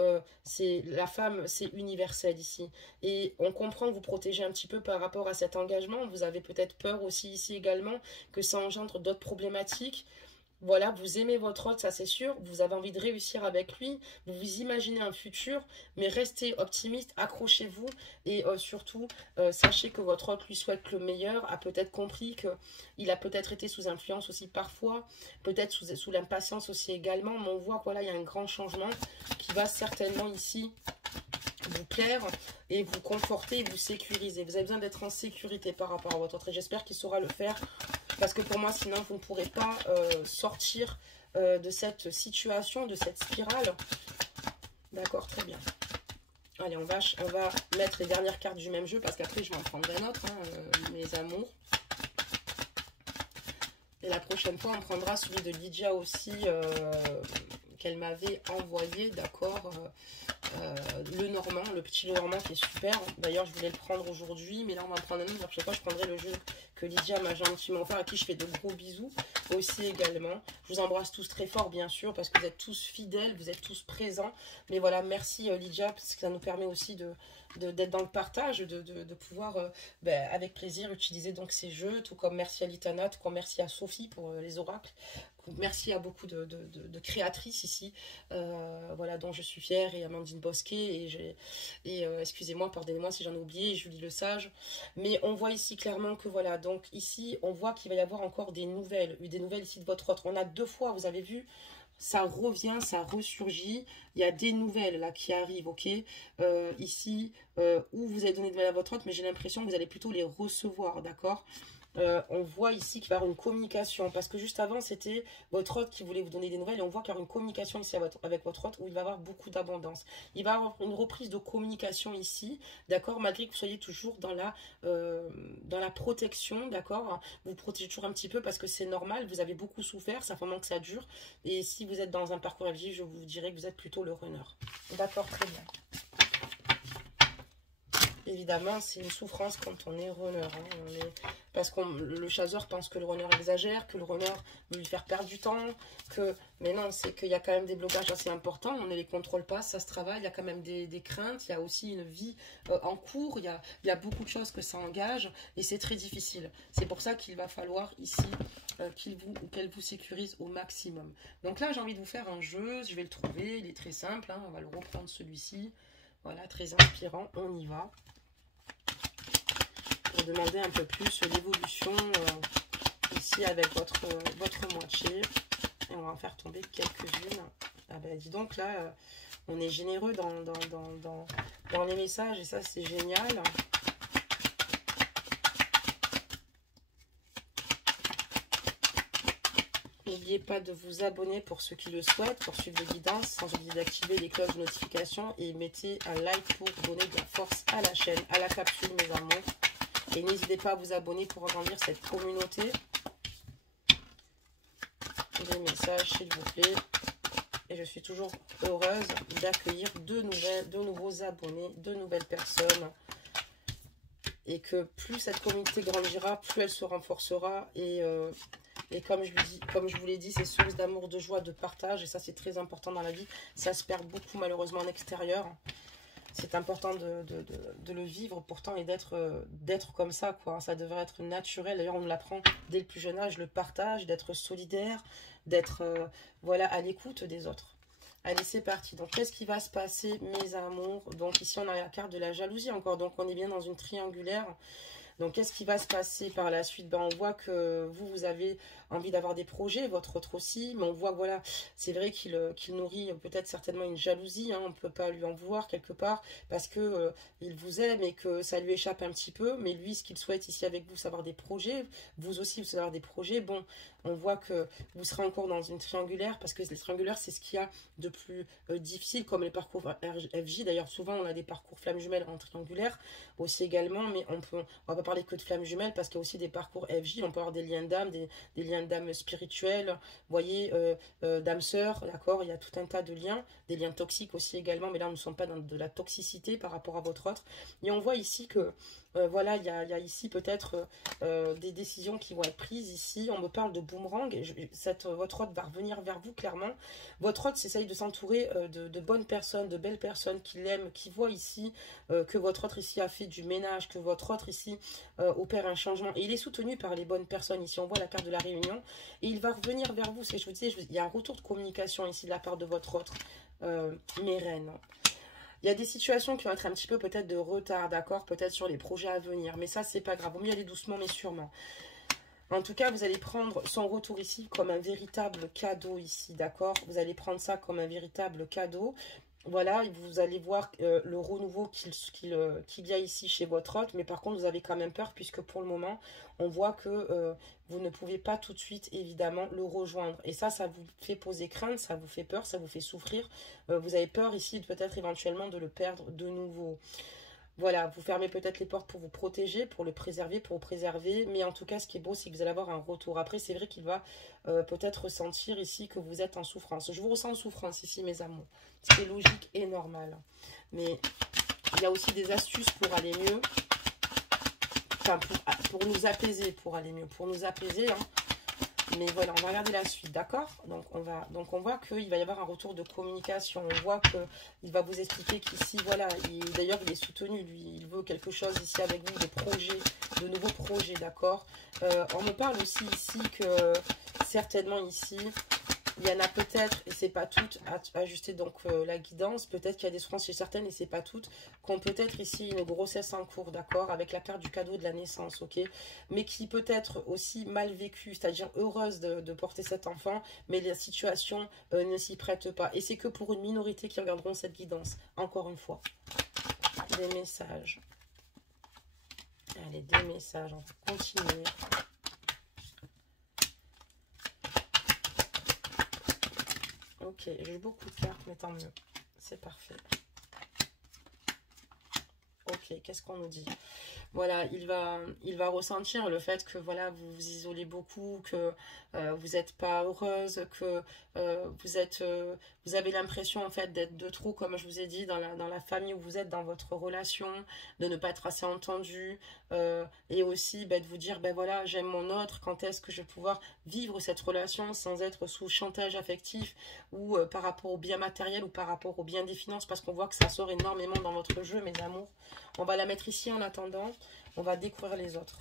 la femme, c'est universel ici. Et on comprend que vous protégez un petit peu par rapport à cet engagement. Vous avez peut-être peur aussi ici également que ça engendre d'autres problématiques. Voilà, vous aimez votre hôte, ça c'est sûr. Vous avez envie de réussir avec lui. Vous vous imaginez un futur. Mais restez optimiste, accrochez-vous. Et surtout, sachez que votre hôte lui souhaite le meilleur. A peut-être compris qu'il a peut-être été sous influence aussi parfois. Peut-être sous l'impatience aussi également. Mais on voit que voilà, il y a un grand changement qui va certainement ici vous plaire et vous conforter et vous sécuriser. Vous avez besoin d'être en sécurité par rapport à votre autre. Et j'espère qu'il saura le faire. Parce que pour moi, sinon, vous ne pourrez pas sortir de cette situation, de cette spirale. D'accord, très bien. Allez, on va mettre les dernières cartes du même jeu. Parce qu'après, je vais en prendre un autre, hein, mes amours. Et la prochaine fois, on prendra celui de Lydia aussi, qu'elle m'avait envoyé, d'accord, le Normand, le petit Normand qui est super. D'ailleurs, je voulais le prendre aujourd'hui, mais là, on va en prendre un autre. La prochaine fois, je prendrai le jeu que Lydia m'a gentiment offert, à qui je fais de gros bisous aussi également. Je vous embrasse tous très fort, bien sûr, parce que vous êtes tous fidèles, vous êtes tous présents. Mais voilà, merci Lydia, parce que ça nous permet aussi d'être dans le partage, de pouvoir avec plaisir utiliser donc ces jeux, tout comme merci à Litana, tout comme merci à Sophie pour les oracles. Merci à beaucoup de créatrices ici, voilà, dont je suis fière, et Amandine Bosquet, et excusez-moi, pardonnez-moi si j'en ai oublié, Julie Le Sage. Mais on voit ici clairement que voilà, donc ici, on voit qu'il va y avoir encore des nouvelles ici de votre autre. On a 2 fois, vous avez vu, ça revient, ça ressurgit. Il y a des nouvelles là qui arrivent, ok, ici, où vous avez donné des nouvelles à votre autre, mais j'ai l'impression que vous allez plutôt les recevoir, d'accord. On voit ici qu'il va y avoir une communication, parce que juste avant c'était votre hôte qui voulait vous donner des nouvelles, et on voit qu'il y aura une communication ici avec votre hôte où il va y avoir beaucoup d'abondance. Il va y avoir une reprise de communication ici, d'accord, malgré que vous soyez toujours dans la protection, d'accord, vous protégez toujours un petit peu parce que c'est normal, vous avez beaucoup souffert, ça fait un moment que ça dure, et si vous êtes dans un parcours à vie, je vous dirais que vous êtes plutôt le runner. D'accord, très bien. Évidemment, c'est une souffrance quand on est runner. Hein. Parce que le chasseur pense que le runner exagère, que le runner veut lui faire perdre du temps. Mais non, c'est qu'il y a quand même des blocages assez importants. On ne les contrôle pas, ça se travaille. Il y a quand même des craintes. Il y a aussi une vie en cours. Il y a beaucoup de choses que ça engage. Et c'est très difficile. C'est pour ça qu'il va falloir ici qu'elle vous sécurise au maximum. Donc là, j'ai envie de vous faire un jeu. Je vais le trouver. Il est très simple. Hein. On va le reprendre celui-ci. Voilà, très inspirant. On y va. Pour demander un peu plus l'évolution ici avec votre moitié. Et on va en faire tomber quelques-unes. Ah ben dis donc là, on est généreux dans les messages et ça c'est génial. N'oubliez pas de vous abonner pour ceux qui le souhaitent, pour suivre les guidances, sans oublier d'activer les cloches de notification et mettez un like pour donner de la force à la chaîne, à la capsule mes amours. Et n'hésitez pas à vous abonner pour agrandir cette communauté. Des messages, s'il vous plaît. Et je suis toujours heureuse d'accueillir de nouveaux abonnés, de nouvelles personnes. Et que plus cette communauté grandira, plus elle se renforcera. Et comme je vous l'ai dit, c'est source d'amour, de joie, de partage. Et ça, c'est très important dans la vie. Ça se perd beaucoup, malheureusement, en extérieur. C'est important de le vivre, pourtant, et d'être comme ça, quoi. Ça devrait être naturel. D'ailleurs, on l'apprend dès le plus jeune âge, le partage, d'être solidaire, d'être, voilà, à l'écoute des autres. Allez, c'est parti. Donc, qu'est-ce qui va se passer, mes amours? Donc, ici, on a la carte de la jalousie encore. Donc, on est bien dans une triangulaire. Donc, qu'est-ce qui va se passer par la suite? Ben, on voit que vous avez envie d'avoir des projets, votre autre aussi. Mais on voit, voilà, c'est vrai qu'il nourrit peut-être certainement une jalousie. Hein, on ne peut pas lui en vouloir quelque part parce que il vous aime et que ça lui échappe un petit peu. Mais lui, ce qu'il souhaite ici avec vous, c'est avoir des projets. Vous aussi, vous allez avoir des projets. Bon, on voit que vous serez encore dans une triangulaire parce que les triangulaires, c'est ce qu'il y a de plus difficile, comme les parcours FJ. D'ailleurs, souvent, on a des parcours flammes jumelles en triangulaire aussi également. Mais on va pas parler que de flammes jumelles parce qu'il y a aussi des parcours FJ. On peut avoir des liens d'âme, des liens d'âme spirituels, vous voyez, d'âme sœur, d'accord, il y a tout un tas de liens, des liens toxiques aussi également, mais là, nous ne sommes pas dans de la toxicité par rapport à votre autre. Et on voit ici que, voilà, il y a ici peut-être des décisions qui vont être prises ici. On me parle de boomerang, votre hôte va revenir vers vous, clairement. Votre hôte s'essaye de s'entourer de bonnes personnes, de belles personnes qui l'aiment, qui voient ici que votre autre ici a fait du ménage, que votre autre ici opère un changement. Et il est soutenu par les bonnes personnes. Ici, on voit la carte de la réunion. Et il va revenir vers vous. C'est ce que je vous disais, il y a un retour de communication ici de la part de votre autre, mes reines. Il y a des situations qui vont être un petit peu peut-être de retard, d'accord, peut-être sur les projets à venir. Mais ça, c'est pas grave. Vaut mieux aller doucement, mais sûrement. En tout cas, vous allez prendre son retour ici comme un véritable cadeau ici, d'accord? Vous allez prendre ça comme un véritable cadeau. Voilà, vous allez voir le renouveau qu'il y a ici chez votre hôte. Mais par contre, vous avez quand même peur puisque pour le moment, on voit que vous ne pouvez pas tout de suite, évidemment, le rejoindre. Et ça vous fait poser crainte, ça vous fait peur, ça vous fait souffrir. Vous avez peur ici, peut-être éventuellement, de le perdre de nouveau. Voilà, vous fermez peut-être les portes pour vous protéger, pour le préserver, pour vous préserver. Mais en tout cas, ce qui est beau, c'est que vous allez avoir un retour. Après, c'est vrai qu'il va peut-être ressentir ici que vous êtes en souffrance. Je vous ressens en souffrance ici, mes amours. Ce qui est logique et normal. Mais il y a aussi des astuces pour aller mieux. Enfin, pour nous apaiser, pour aller mieux. Pour nous apaiser, hein. Mais voilà, on va regarder la suite, d'accord? Donc on voit qu'il va y avoir un retour de communication. On voit qu'il va vous expliquer qu'ici, voilà, d'ailleurs il est soutenu, lui, il veut quelque chose ici avec vous, des projets, de nouveaux projets, d'accord? On me parle aussi ici que certainement ici, il y en a peut-être, et c'est pas toutes, à ajuster donc la guidance, peut-être qu'il y a des souffrances chez certaines et c'est pas toutes, qui ont peut-être ici une grossesse en cours, d'accord, avec la carte du cadeau de la naissance, ok, mais qui peut être aussi mal vécue, c'est-à-dire heureuse de porter cet enfant, mais la situation ne s'y prête pas. Et c'est que pour une minorité qui regarderont cette guidance, encore une fois. Des messages. Allez, des messages, on va continuer. Ok, j'ai beaucoup de cartes, mais tant mieux. C'est parfait. Ok, qu'est-ce qu'on nous dit? Voilà, il va ressentir le fait que voilà, vous vous isolez beaucoup, que vous n'êtes pas heureuse, que vous avez l'impression en fait d'être de trop, comme je vous ai dit, dans la famille où vous êtes, dans votre relation, de ne pas être assez entendu, et aussi de vous dire, ben voilà, j'aime mon autre, quand est-ce que je vais pouvoir vivre cette relation sans être sous chantage affectif ou par rapport au bien matériel ou par rapport au bien des finances, parce qu'on voit que ça sort énormément dans votre jeu, mes amours. On va la mettre ici en attendant. On va découvrir les autres.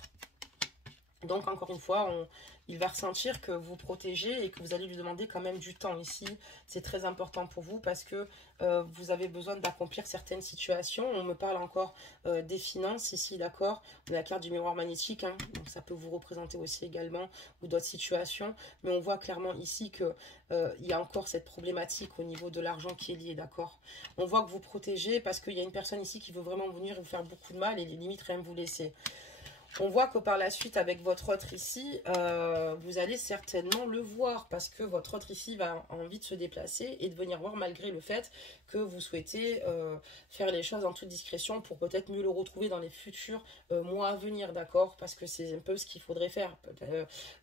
Donc, encore une fois, il va ressentir que vous protégez et que vous allez lui demander quand même du temps ici. C'est très important pour vous parce que vous avez besoin d'accomplir certaines situations. On me parle encore des finances ici, d'accord? On a la carte du miroir magnétique, hein, donc ça peut vous représenter aussi également, ou d'autres situations. Mais on voit clairement ici que il y a encore cette problématique au niveau de l'argent qui est lié, d'accord? On voit que vous protégez parce qu'il y a une personne ici qui veut vraiment venir vous faire beaucoup de mal et limite rien vous laisser. On voit que par la suite, avec votre autre ici, vous allez certainement le voir parce que votre autre ici va avoir envie de se déplacer et de venir voir malgré le fait que vous souhaitez faire les choses en toute discrétion pour peut-être mieux le retrouver dans les futurs mois à venir, d'accord? Parce que c'est un peu ce qu'il faudrait faire,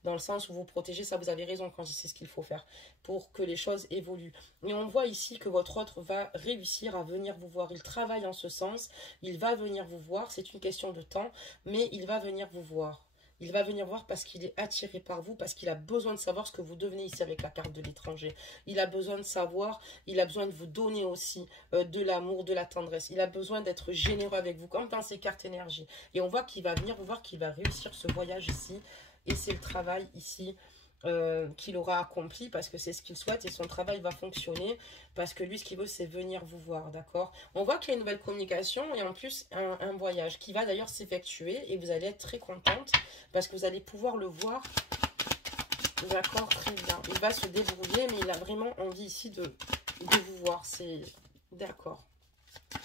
dans le sens où vous protégez, ça vous avez raison quand je dis c'est ce qu'il faut faire pour que les choses évoluent. Et on voit ici que votre autre va réussir à venir vous voir, il travaille en ce sens, il va venir vous voir, c'est une question de temps, mais il va venir vous voir. Il va venir voir parce qu'il est attiré par vous, parce qu'il a besoin de savoir ce que vous devenez ici avec la carte de l'étranger. Il a besoin de savoir, il a besoin de vous donner aussi de l'amour, de la tendresse. Il a besoin d'être généreux avec vous, comme dans ces cartes énergie. Et on voit qu'il va venir vous voir, qu'il va réussir ce voyage ici. Et c'est le travail ici qu'il aura accompli parce que c'est ce qu'il souhaite et son travail va fonctionner parce que lui ce qu'il veut c'est venir vous voir, d'accord? On voit qu'il y a une nouvelle communication et en plus un voyage qui va d'ailleurs s'effectuer et vous allez être très contente parce que vous allez pouvoir le voir, d'accord? Très bien, il va se débrouiller mais il a vraiment envie ici de vous voir, c'est d'accord.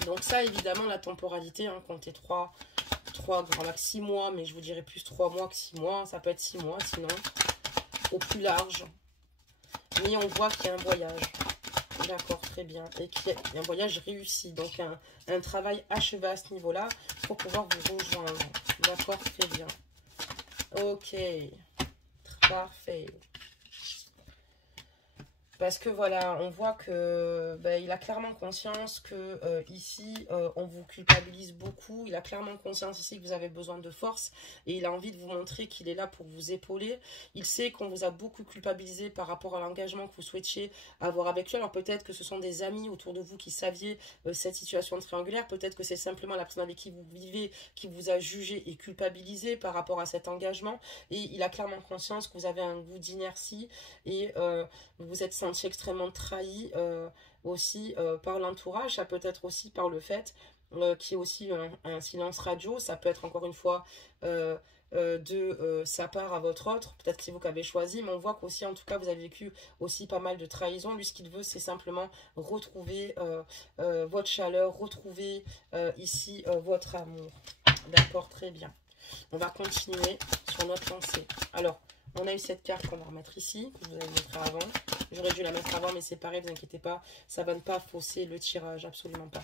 Donc ça évidemment la temporalité, hein, comptez 3 grand max 6 mois, mais je vous dirais plus 3 mois que 6 mois, ça peut être 6 mois sinon au plus large, mais on voit qu'il y a un voyage, d'accord, très bien, et qu'il y a un voyage réussi, donc un travail achevé à ce niveau-là pour pouvoir vous rejoindre, d'accord, très bien, ok, parfait. Parce que voilà, on voit que il a clairement conscience que ici, on vous culpabilise beaucoup. Il a clairement conscience ici que vous avez besoin de force. Et il a envie de vous montrer qu'il est là pour vous épauler. Il sait qu'on vous a beaucoup culpabilisé par rapport à l'engagement que vous souhaitiez avoir avec lui. Alors peut-être que ce sont des amis autour de vous qui saviez cette situation triangulaire. Peut-être que c'est simplement la personne avec qui vous vivez qui vous a jugé et culpabilisé par rapport à cet engagement. Et il a clairement conscience que vous avez un goût d'inertie et vous vous êtes senti extrêmement trahi aussi par l'entourage. Ça peut être aussi par le fait qu'il y ait aussi un silence radio. Ça peut être encore une fois de sa part à votre autre. Peut-être que c'est vous qui avez choisi, mais on voit qu'aussi en tout cas vous avez vécu aussi pas mal de trahison. Lui ce qu'il veut c'est simplement retrouver votre chaleur, retrouver ici votre amour. D'accord, très bien. On va continuer sur notre lancée. Alors, on a eu cette carte qu'on va remettre ici, que vous allez mettre avant. J'aurais dû la mettre avant, mais c'est pareil, ne vous inquiétez pas. Ça ne va pas fausser le tirage, absolument pas.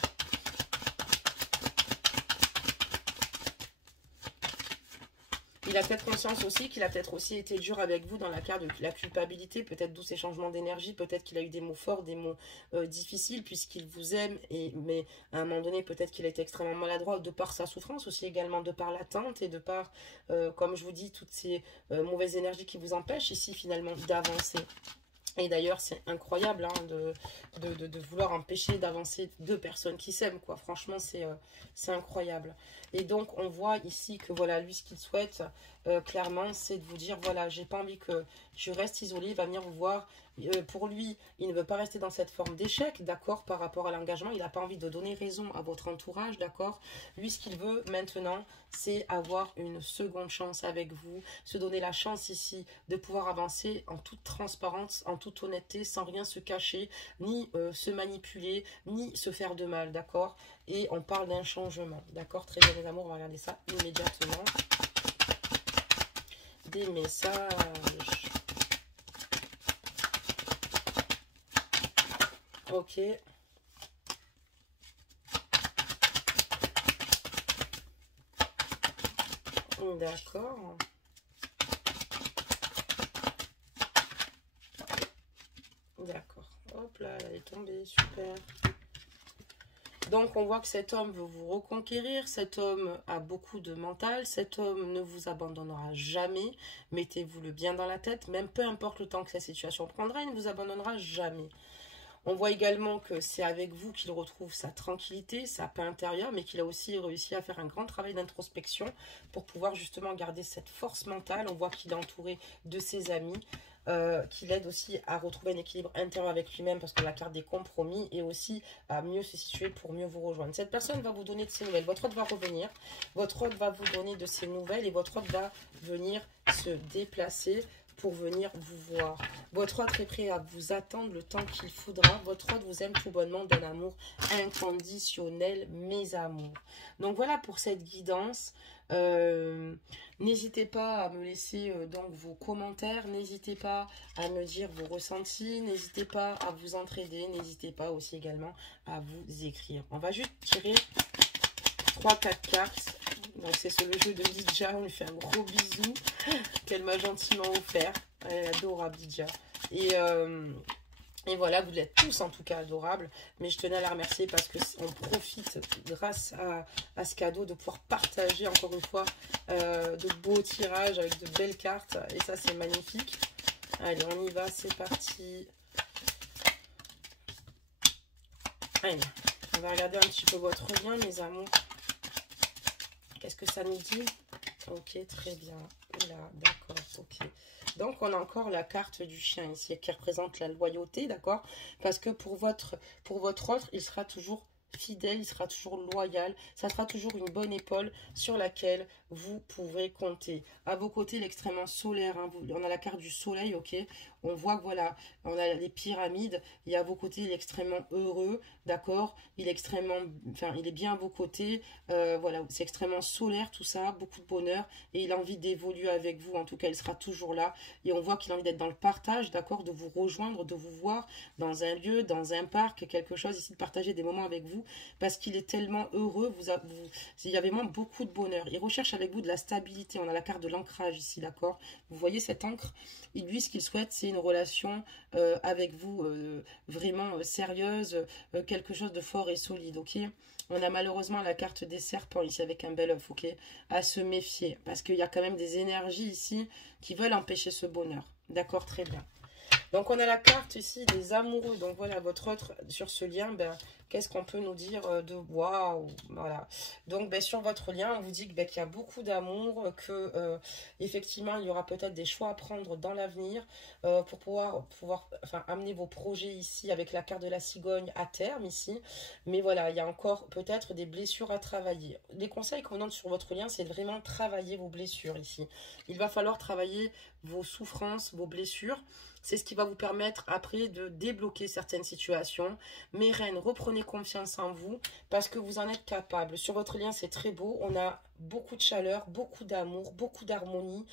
Il a peut-être conscience aussi qu'il a peut-être aussi été dur avec vous dans la carte de la culpabilité, peut-être d'où ces changements d'énergie, peut-être qu'il a eu des mots forts, des mots difficiles, puisqu'il vous aime, mais à un moment donné, peut-être qu'il a été extrêmement maladroit de par sa souffrance, aussi également de par l'attente et de par, comme je vous dis, toutes ces mauvaises énergies qui vous empêchent ici finalement d'avancer. Et d'ailleurs, c'est incroyable hein, de vouloir empêcher d'avancer deux personnes qui s'aiment, quoi. Franchement, c'est incroyable. Et donc, on voit ici que, voilà, lui, ce qu'il souhaite, clairement, c'est de vous dire, voilà, j'ai pas envie que je reste isolé, il va venir vous voir. Pour lui, il ne veut pas rester dans cette forme d'échec, d'accord, par rapport à l'engagement. Il n'a pas envie de donner raison à votre entourage, d'accord. Lui, ce qu'il veut maintenant, c'est avoir une seconde chance avec vous, se donner la chance ici de pouvoir avancer en toute transparence, en toute honnêteté, sans rien se cacher, ni se manipuler, ni se faire de mal, d'accord. Et on parle d'un changement, d'accord. Très bien, les amours, on va regarder ça immédiatement. Des messages. Ok. D'accord. D'accord. Hop là, elle est tombée. Super. Donc, on voit que cet homme veut vous reconquérir. Cet homme a beaucoup de mental. Cet homme ne vous abandonnera jamais. Mettez-vous-le bien dans la tête. Même peu importe le temps que cette situation prendra, il ne vous abandonnera jamais. On voit également que c'est avec vous qu'il retrouve sa tranquillité, sa paix intérieure, mais qu'il a aussi réussi à faire un grand travail d'introspection pour pouvoir justement garder cette force mentale. On voit qu'il est entouré de ses amis, qui l'aident aussi à retrouver un équilibre intérieur avec lui-même parce que la carte des compromis et aussi à mieux se situer pour mieux vous rejoindre. Cette personne va vous donner de ses nouvelles. Votre hôte va revenir, votre hôte va vous donner de ses nouvelles et votre hôte va venir se déplacer pour venir vous voir. Votre autre est prêt à vous attendre le temps qu'il faudra. Votre autre vous aime tout bonnement d'un amour inconditionnel, mes amours. Donc voilà pour cette guidance. N'hésitez pas à me laisser donc vos commentaires, n'hésitez pas à me dire vos ressentis, n'hésitez pas à vous entraider, n'hésitez pas aussi également à vous écrire. On va juste tirer 3-4 cartes. Donc c'est le jeu de Lydia, on lui fait un gros bisou qu'elle m'a gentiment offert. Elle est adorable Lydia. Et voilà, vous êtes tous en tout cas adorables. Mais je tenais à la remercier parce qu'on profite grâce à ce cadeau de pouvoir partager encore une fois de beaux tirages avec de belles cartes. Et ça c'est magnifique. Allez, on y va, c'est parti. Allez, on va regarder un petit peu votre lien, mes amours. Qu'est-ce que ça nous dit? Ok, très bien. Là, d'accord, ok. Donc, on a encore la carte du chien ici, qui représente la loyauté, d'accord? Parce que pour votre autre, il sera toujours fidèle, il sera toujours loyal. Ça sera toujours une bonne épaule sur laquelle vous pourrez compter. À vos côtés, l'extrêmement solaire. Hein, on a la carte du soleil, ok? On voit que voilà, on a les pyramides. Et à vos côtés, il est extrêmement heureux, d'accord? Il est extrêmement, enfin, il est bien à vos côtés. Voilà, c'est extrêmement solaire tout ça, beaucoup de bonheur. Et il a envie d'évoluer avec vous. En tout cas, il sera toujours là. Et on voit qu'il a envie d'être dans le partage, d'accord? De vous rejoindre, de vous voir dans un lieu, dans un parc, quelque chose ici, de partager des moments avec vous. Parce qu'il est tellement heureux. Il y a vraiment beaucoup de bonheur. Il recherche avec vous de la stabilité. On a la carte de l'ancrage ici, d'accord? Vous voyez cette encre? Lui, ce qu'il souhaite, c'est une relation avec vous vraiment sérieuse, quelque chose de fort et solide, ok? On a malheureusement la carte des serpents ici avec un bel œuf, ok? À se méfier, parce qu'il y a quand même des énergies ici qui veulent empêcher ce bonheur. D'accord, très bien. Donc, on a la carte ici des amoureux. Donc, voilà, votre autre, sur ce lien, ben, qu'est-ce qu'on peut nous dire de waouh, voilà. Donc, ben, sur votre lien, on vous dit que, ben, qu'il y a beaucoup d'amour, que effectivement, il y aura peut-être des choix à prendre dans l'avenir pour pouvoir enfin, amener vos projets ici avec la carte de la cigogne à terme ici. Mais voilà, il y a encore peut-être des blessures à travailler. Les conseils qu'on donne sur votre lien, c'est de vraiment travailler vos blessures ici. Il va falloir travailler vos souffrances, vos blessures. C'est ce qui va vous permettre après de débloquer certaines situations. Mes reines, reprenez confiance en vous parce que vous en êtes capable. Sur votre lien, c'est très beau. On a beaucoup de chaleur, beaucoup d'amour, beaucoup d'harmonie.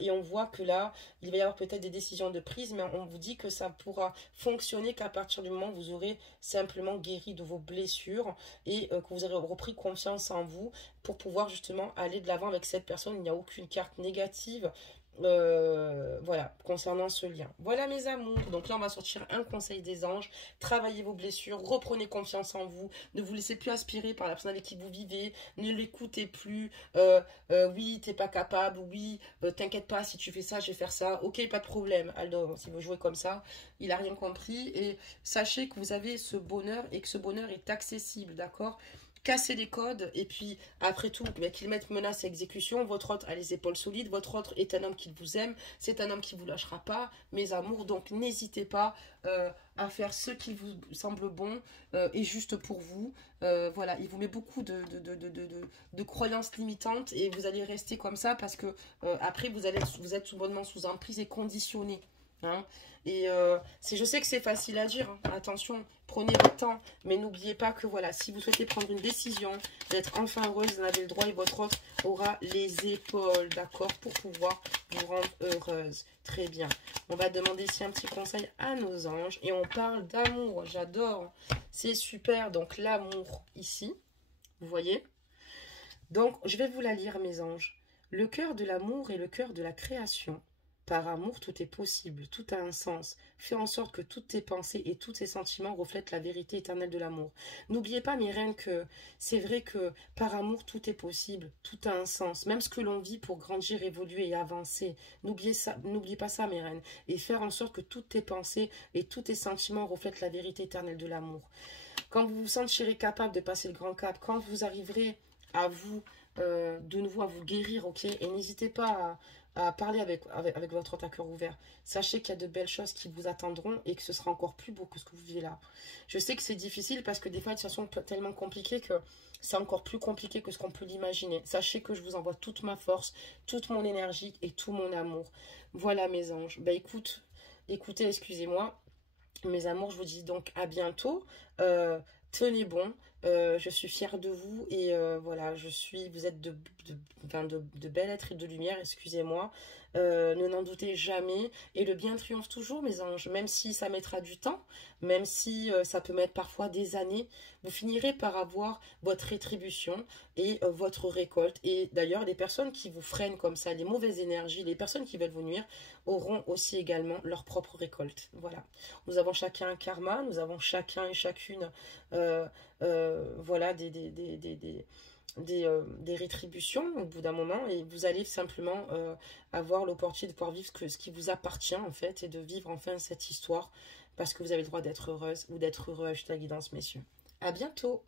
Et on voit que là, il va y avoir peut-être des décisions de prise, mais on vous dit que ça pourra fonctionner qu'à partir du moment où vous aurez simplement guéri de vos blessures et que vous aurez repris confiance en vous pour pouvoir justement aller de l'avant avec cette personne. Il n'y a aucune carte négative. Voilà, concernant ce lien. Voilà mes amours. Donc là, on va sortir un conseil des anges. Travaillez vos blessures, reprenez confiance en vous. Ne vous laissez plus aspirer par la personne avec qui vous vivez. Ne l'écoutez plus. Oui, t'es pas capable. Oui, t'inquiète pas, si tu fais ça, je vais faire ça. Ok, pas de problème. Aldo, si vous jouez comme ça, il a rien compris. Et sachez que vous avez ce bonheur et que ce bonheur est accessible, d'accord? Casser les codes et puis après tout qu'il mette menace à exécution. Votre autre a les épaules solides, votre autre est un homme qui vous aime, c'est un homme qui vous lâchera pas, mes amours. Donc n'hésitez pas à faire ce qui vous semble bon et juste pour vous. Voilà, il vous met beaucoup de croyances limitantes et vous allez rester comme ça parce que après vous êtes soudainement sous emprise et conditionné. Hein. Et je sais que c'est facile à dire, hein. Attention, prenez votre temps, mais n'oubliez pas que voilà, si vous souhaitez prendre une décision, d'être enfin heureuse, vous en avez le droit et votre autre aura les épaules, d'accord, pour pouvoir vous rendre heureuse. Très bien. On va demander ici un petit conseil à nos anges et on parle d'amour, j'adore, c'est super. Donc l'amour ici, vous voyez. Donc je vais vous la lire mes anges. Le cœur de l'amour est le cœur de la création. Par amour, tout est possible, tout a un sens. Fais en sorte que toutes tes pensées et tous tes sentiments reflètent la vérité éternelle de l'amour. N'oubliez pas, mes reines, que c'est vrai que par amour, tout est possible, tout a un sens. Même ce que l'on vit pour grandir, évoluer et avancer. N'oubliez pas ça, mes reines. Et faire en sorte que toutes tes pensées et tous tes sentiments reflètent la vérité éternelle de l'amour. Quand vous vous sentirez capable de passer le grand cap, quand vous arriverez à vous, de nouveau à vous guérir, ok? Et n'hésitez pas à parler avec votre autre à cœur ouvert. Sachez qu'il y a de belles choses qui vous attendront et que ce sera encore plus beau que ce que vous vivez là. Je sais que c'est difficile parce que des fois, les situations sont tellement compliquées que c'est encore plus compliqué que ce qu'on peut l'imaginer. Sachez que je vous envoie toute ma force, toute mon énergie et tout mon amour. Voilà mes anges. Bah écoutez, excusez-moi. Mes amours, je vous dis donc à bientôt. Tenez bon. Je suis fière de vous et voilà, vous êtes de bel être et de lumière, excusez-moi. Ne n'en doutez jamais. Et le bien triomphe toujours, mes anges, même si ça mettra du temps, même si ça peut mettre parfois des années, vous finirez par avoir votre rétribution et votre récolte. Et d'ailleurs, les personnes qui vous freinent comme ça, les mauvaises énergies, les personnes qui veulent vous nuire, auront aussi également leur propre récolte. Voilà. Nous avons chacun un karma, nous avons chacun et chacune voilà, des rétributions au bout d'un moment et vous allez simplement avoir l'opportunité de pouvoir vivre ce qui vous appartient en fait et de vivre enfin cette histoire parce que vous avez le droit d'être heureuse ou d'être heureux. Ajouter la guidance, messieurs. À bientôt.